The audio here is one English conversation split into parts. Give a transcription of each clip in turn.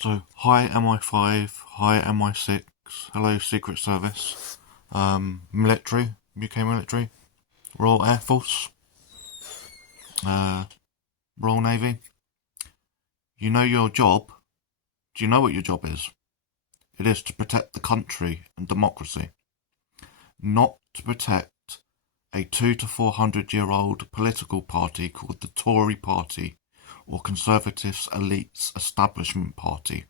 So, hi MI5, hi MI6, hello Secret Service, military, UK military, Royal Air Force, uh, Royal Navy. You know your job. Do you know what your job is? It is to protect the country and democracy, not to protect a 200 to 400-year-old political party called the Tory Party or Conservatives Elites Establishment Party.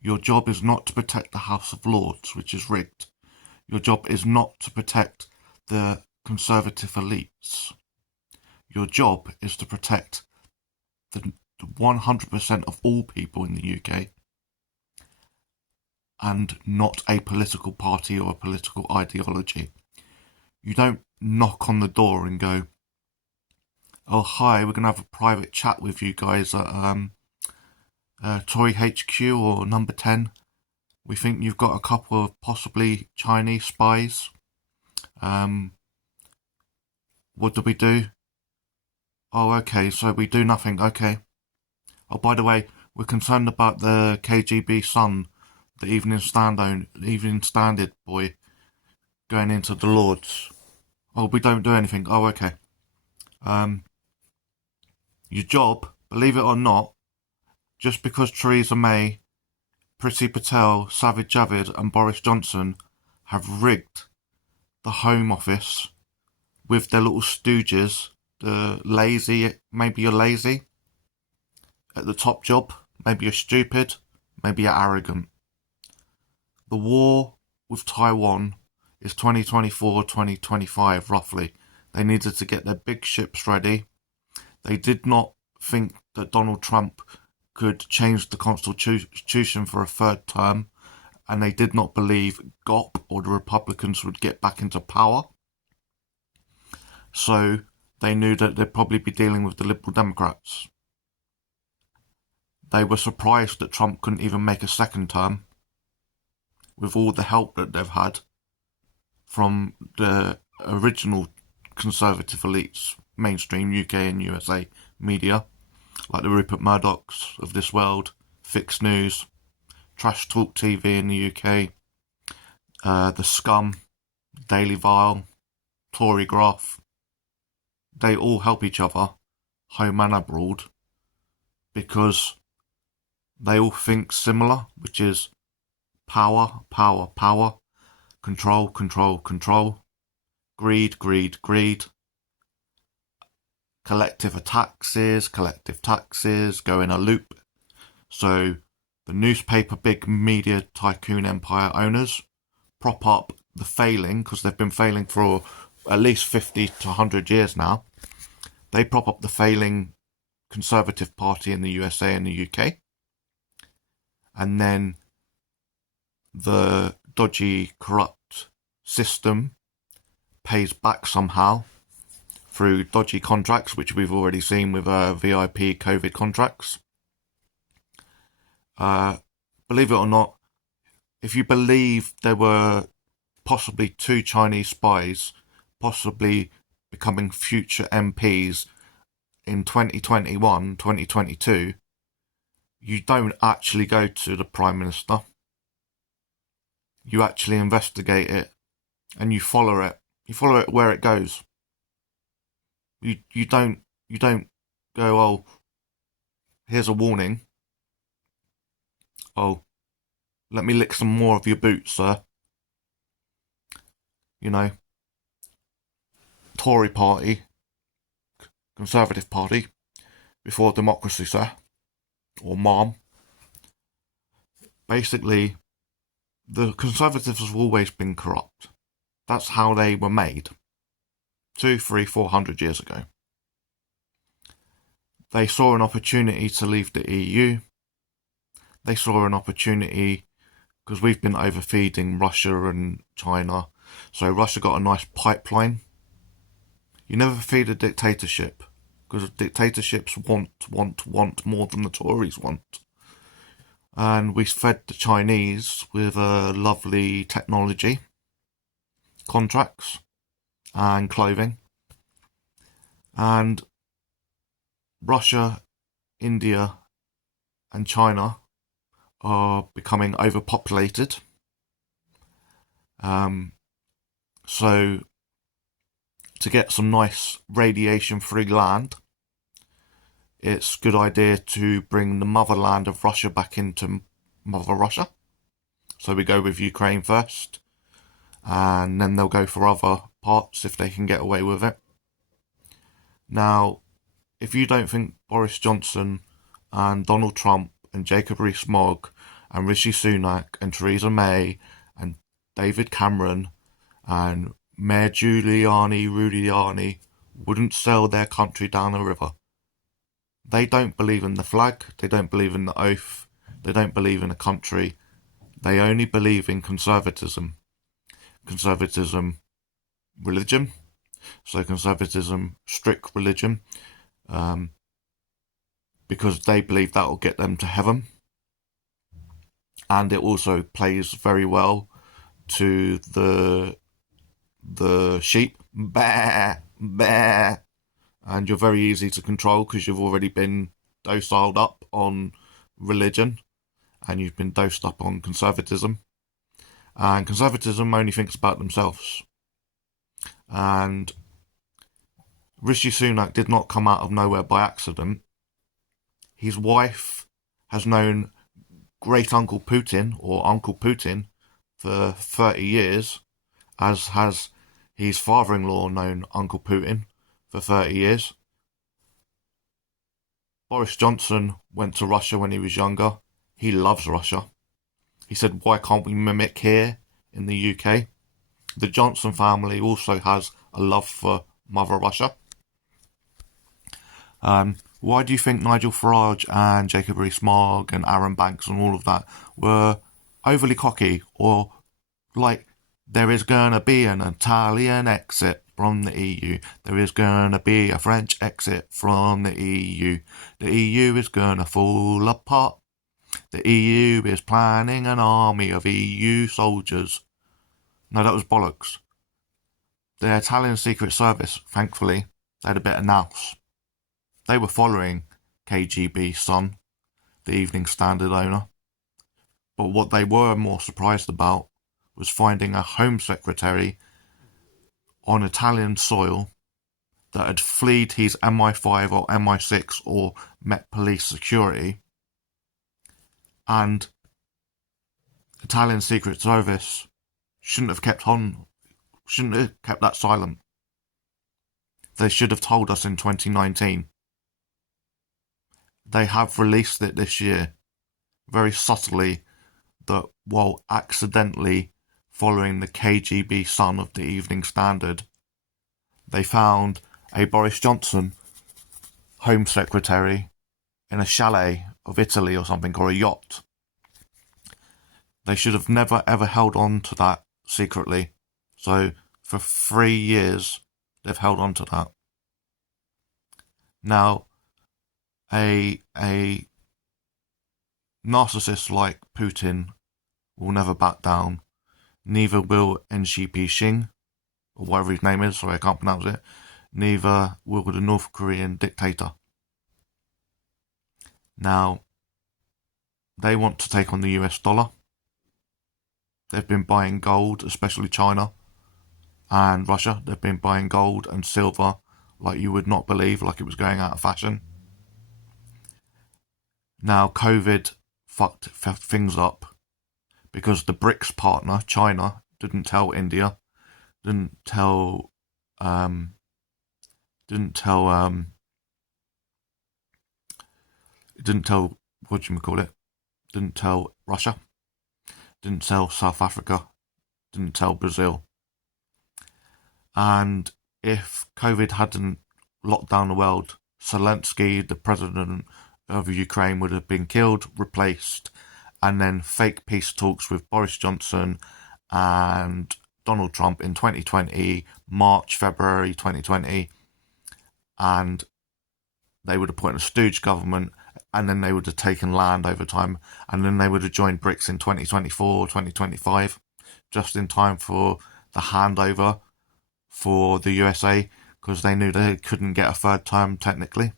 Your job is not to protect the House of Lords, which is rigged. Your job is not to protect the conservative elites. Your job is to protect the 100% of all people in the UK and not a political party or a political ideology. You don't knock on the door and go, oh, hi, we're going to have a private chat with you guys at Tory HQ or number 10. We think you've got a couple of possibly Chinese spies. What do we do? Oh, okay, so we do nothing, okay. Oh, by the way, we're concerned about the KGB son, the Evening Standard boy, going into the Lords. Oh, we don't do anything. Oh, okay. Your job, believe it or not, just because Theresa May, Priti Patel, Sajid Javid and Boris Johnson have rigged the Home Office with their little stooges, the lazy, maybe you're lazy at the top job, maybe you're stupid, maybe you're arrogant. The war with Taiwan is 2024-2025 roughly. They needed to get their big ships ready. They did not think that Donald Trump could change the Constitution for a third term, and they did not believe GOP or the Republicans would get back into power. So they knew that they'd probably be dealing with the Liberal Democrats. They were surprised that Trump couldn't even make a second term, with all the help that they've had from the original conservative elites, mainstream UK and USA media, like the Rupert Murdochs of this world, Fix News, Trash Talk TV in the UK, The Scum, Daily Vile, Tory Graph. They all help each other, home and abroad, because they all think similar, which is power, power, power, control, control, control, greed, greed, greed, collective taxes, go in a loop. So the newspaper big media tycoon empire owners prop up the failing, because they've been failing for at least 50 to 100 years now. They prop up the failing Conservative Party in the USA and the UK. And then the dodgy, corrupt system pays back somehow through dodgy contracts, which we've already seen with VIP COVID contracts. Believe it or not, if you believe there were possibly 2 Chinese spies possibly becoming future MPs in 2021, 2022, you don't actually go to the Prime Minister. You actually investigate it and you follow it. You follow it where it goes. You don't go, oh, here's a warning. Oh, let me lick some more of your boots, sir. You know, Tory Party, Conservative Party, before democracy, sir, or mom. Basically, the Conservatives have always been corrupt. That's how they were made 200, 300, 400 years ago. They saw an opportunity to leave the EU. They saw an opportunity because we've been overfeeding Russia and China. So Russia got a nice pipeline. You never feed a dictatorship, because dictatorships want more than the Tories want. And we fed the Chinese with lovely technology, contracts, and clothing. And Russia, India, and China are becoming overpopulated. So to get some nice radiation-free land, it's a good idea to bring the motherland of Russia back into Mother Russia. So we go with Ukraine first, and then they'll go for other parts if they can get away with it. Now, if you don't think Boris Johnson and Donald Trump and Jacob Rees-Mogg and Rishi Sunak and Theresa May and David Cameron and Mayor Rudiani wouldn't sell their country down the river. They don't believe in the flag, they don't believe in the oath, they don't believe in a country, they only believe in conservatism. Conservatism religion, so conservatism strict religion, because they believe that will get them to heaven. And it also plays very well to the sheep, bah, bah, and you're very easy to control because you've already been dociled up on religion and you've been dosed up on conservatism. And conservatism only thinks about themselves. And Rishi Sunak did not come out of nowhere by accident. His wife has known Great Uncle Putin, or Uncle Putin, for 30 years, as has his father-in-law known Uncle Putin for 30 years. Boris Johnson went to Russia when he was younger. He loves Russia. He said, why can't we mimic here in the UK? The Johnson family also has a love for Mother Russia. Why do you think Nigel Farage and Jacob Rees-Mogg and Aaron Banks and all of that were overly cocky, or like, there is gonna be an Italian exit from the EU, there is gonna be a French exit from the EU, the EU is gonna fall apart, the EU is planning an army of EU soldiers? No, that was bollocks. The Italian Secret Service, thankfully, they had a bit of nous. They were following KGB Son, the Evening Standard owner. But what they were more surprised about was finding a Home Secretary on Italian soil that had fled his MI5 or MI6 or Met Police security, and Italian Secret Service shouldn't have kept that silent. They should have told us in 2019. They have released it this year, very subtly, that while accidentally following the KGB Son of the Evening Standard, they found a Boris Johnson Home Secretary in a chalet of Italy or something, or a yacht. They should have never ever held on to that secretly. So for 3 years, they've held on to that. Now, a narcissist like Putin will never back down. Neither will NCP Xing, or whatever his name is, sorry I can't pronounce it. Neither will the North Korean dictator. Now, they want to take on the US dollar. They've been buying gold, especially China and Russia. They've been buying gold and silver like you would not believe, like it was going out of fashion. Now, COVID fucked things up because the BRICS partner, China, didn't tell India, didn't tell Russia, didn't tell South Africa, didn't tell Brazil. And if COVID hadn't locked down the world, Zelensky, the president of Ukraine, would have been killed, replaced, and then fake peace talks with Boris Johnson and Donald Trump in 2020, March, February 2020, and they would have put in a stooge government, and then they would have taken land over time, and then they would have joined BRICS in 2024, 2025, just in time for the handover for the USA, because they knew they couldn't get a third term technically.